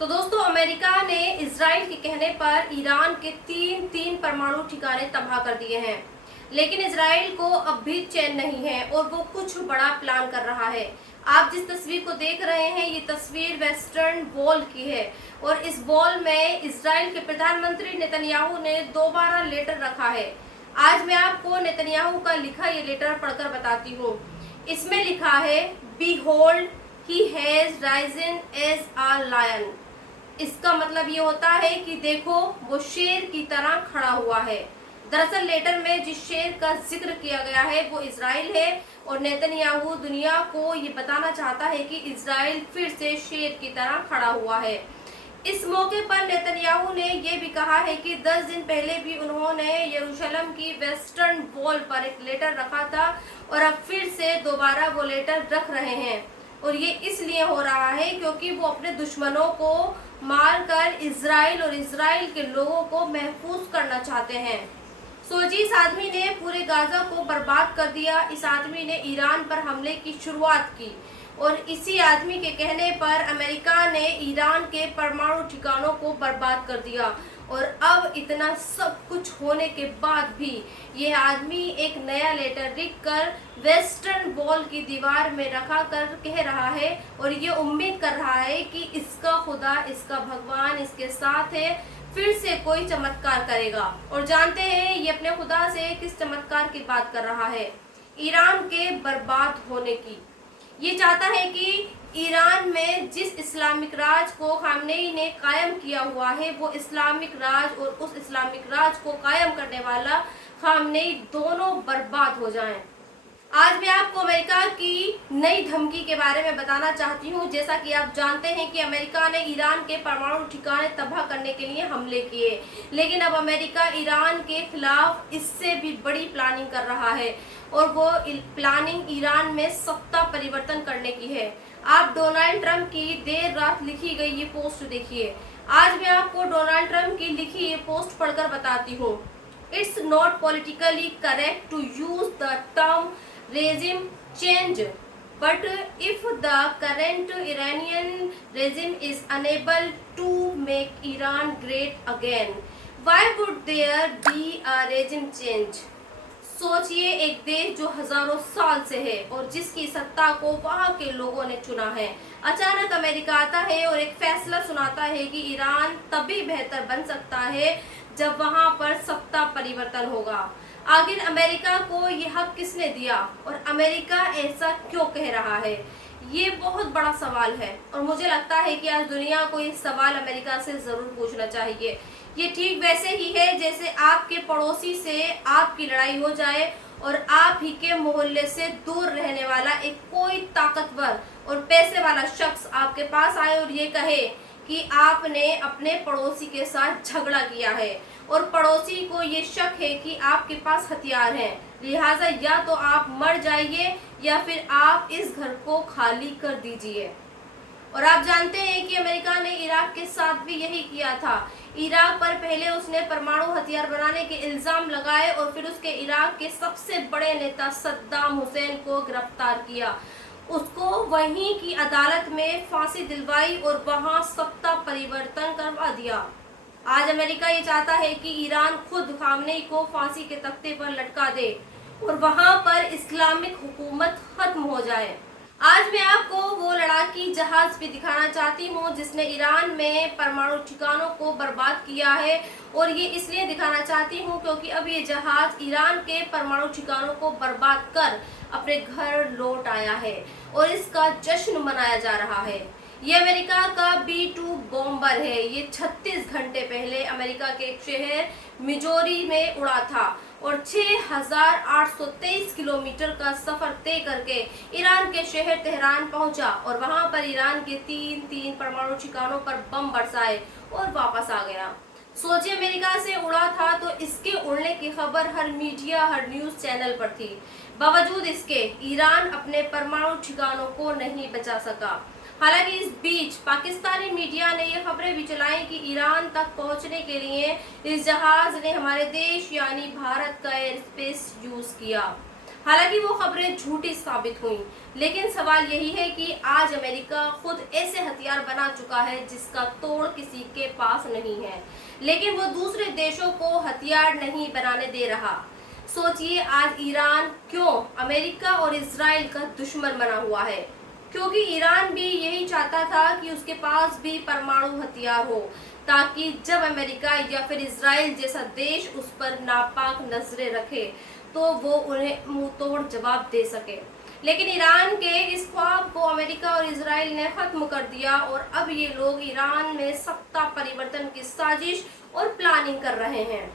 तो दोस्तों, अमेरिका ने इजराइल के कहने पर ईरान के तीन परमाणु ठिकाने तबाह कर दिए हैं। लेकिन इजराइल को अब भी चैन नहीं है और वो कुछ बड़ा प्लान कर रहा है। आप जिस तस्वीर को देख रहे हैं, ये तस्वीर वेस्टर्न वॉल की है और इस वॉल में इजराइल के प्रधानमंत्री नेतन्याहू ने दोबारा लेटर रखा है। आज मैं आपको नेतन्याहू का लिखा ये लेटर पढ़कर बताती हूँ। इसमें लिखा है, Behold, he has risen as a lion। इसका मतलब ये होता है कि देखो, वो शेर की तरह खड़ा हुआ है। दरअसल लेटर में जिस शेर का जिक्र किया गया है वो इजराइल है और नेतन्याहू दुनिया को ये बताना चाहता है कि इजराइल फिर से शेर की तरह खड़ा हुआ है। इस मौके पर नेतन्याहू ने ये भी कहा है कि 10 दिन पहले भी उन्होंने यरूशलेम की वेस्टर्न वॉल पर एक लेटर रखा था और अब फिर से दोबारा वो लेटर रख रहे हैं। और ये इसलिए हो रहा है क्योंकि वो अपने दुश्मनों को मारकर इजराइल और इजराइल के लोगों को महफूज करना चाहते हैं। सोचिए, इस आदमी ने पूरे गाजा को बर्बाद कर दिया। इस आदमी ने ईरान पर हमले की शुरुआत की और इसी आदमी के कहने पर अमेरिका ने ईरान के परमाणु ठिकानों को बर्बाद कर दिया। और अब इतना सब कुछ होने के बाद भी ये आदमी एक नया लेटर लिखकर वेस्टर्न वॉल की दीवार में रखा कर कह रहा है और ये उम्मीद कर रहा है कि इसका खुदा, इसका भगवान इसके साथ है, फिर से कोई चमत्कार करेगा। और जानते हैं ये अपने खुदा से किस चमत्कार की बात कर रहा है? ईरान के बर्बाद होने की। ये चाहता है कि ईरान में जिस इस्लामिक राज को खामनेई ने कायम किया हुआ है, वो इस्लामिक राज और उस इस्लामिक राज को कायम करने वाला खामनेई दोनों बर्बाद हो जाएं। आज मैं आपको अमेरिका की नई धमकी के बारे में बताना चाहती हूँ। जैसा कि आप जानते हैं कि अमेरिका ने ईरान के परमाणु ठिकाने तबाह करने के लिए हमले किए, लेकिन अब अमेरिका ईरान के खिलाफ इससे भी बड़ी प्लानिंग कर रहा है और वो प्लानिंग ईरान में सत्ता परिवर्तन करने की है। आप डोनाल्ड ट्रंप की देर रात लिखी गई ये पोस्ट देखिए। आज मैं आपको डोनाल्ड ट्रंप की लिखी ये पोस्ट पढ़कर बताती हूँ। It's not politically correct to use the term regime change, but if the current Iranian regime is unable to make Iran great again, why would there be a regime change? सोचिए, एक देश जो हजारों साल से है और जिसकी सत्ता को वहाँ के लोगों ने चुना है, अचानक अमेरिका आता है और एक फैसला सुनाता है कि ईरान तभी बेहतर बन सकता है जब वहाँ पर सत्ता परिवर्तन होगा। आखिर अमेरिका को ये हक किसने दिया और अमेरिका ऐसा क्यों कह रहा है? ये बहुत बड़ा सवाल है और मुझे लगता है कि आज दुनिया को ये सवाल अमेरिका से जरूर पूछना चाहिए। ये ठीक वैसे ही है जैसे आपके पड़ोसी से आपकी लड़ाई हो जाए और आप ही के मोहल्ले से दूर रहने वाला एक कोई ताकतवर और पैसे वाला शख्स आपके पास आए और ये कहे कि आपने अपने पड़ोसी के साथ झगड़ा किया है और पड़ोसी को ये शक है कि आपके पास हथियार हैं, लिहाजा या तो आप मर जाइए या फिर आप इस घर को खाली कर दीजिए। और आप जानते हैं कि अमेरिका ने इराक के साथ भी यही किया था। इराक पर पहले उसने परमाणु हथियार बनाने के इल्जाम लगाए और फिर उसके इराक के सबसे बड़े नेता सद्दाम हुसैन को गिरफ्तार किया, उसको वहीं की अदालत में फांसी दिलवाई और वहां सत्ता परिवर्तन करवा दिया। आज अमेरिका ये चाहता है कि ईरान खुद खामनेई को फांसी के तख्ते पर लटका दे और वहां पर इस्लामिक हुकूमत खत्म हो जाए। आज मैं आपको वो लड़ाकी जहाज भी दिखाना चाहती हूँ जिसने ईरान में परमाणु ठिकानों को बर्बाद किया है और ये इसलिए दिखाना चाहती हूँ क्योंकि अब ये जहाज ईरान के परमाणु ठिकानों को बर्बाद कर अपने घर लौट आया है और इसका जश्न मनाया जा रहा है। ये अमेरिका का B-2 बॉम्बर है। ये 36 घंटे पहले अमेरिका के एक शहर मिजोरी में उड़ा था और 6,823 किलोमीटर का सफर तय करके ईरान के शहर तेहरान पहुंचा और वहां पर ईरान के तीन परमाणु ठिकानों पर बम बरसाए और वापस आ गया। सोचिए, अमेरिका से उड़ा था तो इसके उड़ने की खबर हर मीडिया, हर न्यूज चैनल पर थी। बावजूद इसके ईरान अपने परमाणु ठिकानों को नहीं बचा सका। हालांकि इस बीच पाकिस्तानी मीडिया ने ये खबरें भी चलाई कि ईरान तक पहुंचने के लिए इस जहाज ने हमारे देश यानी भारत का एयर स्पेस यूज किया। हालांकि वो खबरें झूठी साबित हुई, लेकिन सवाल यही है कि आज अमेरिका खुद ऐसे हथियार बना चुका है जिसका तोड़ किसी के पास नहीं है, लेकिन वो दूसरे देशों को हथियार नहीं बनाने दे रहा। सोचिए, आज ईरान क्यों अमेरिका और इजराइल का दुश्मन बना हुआ है? क्योंकि ईरान भी यही चाहता था कि उसके पास भी परमाणु हथियार हो, ताकि जब अमेरिका या फिर इजराइल जैसा देश उस पर नापाक नजरें रखे तो वो उन्हें मुंह तोड़ जवाब दे सके। लेकिन ईरान के इस ख्वाब को अमेरिका और इजराइल ने खत्म कर दिया और अब ये लोग ईरान में सत्ता परिवर्तन की साजिश और प्लानिंग कर रहे हैं।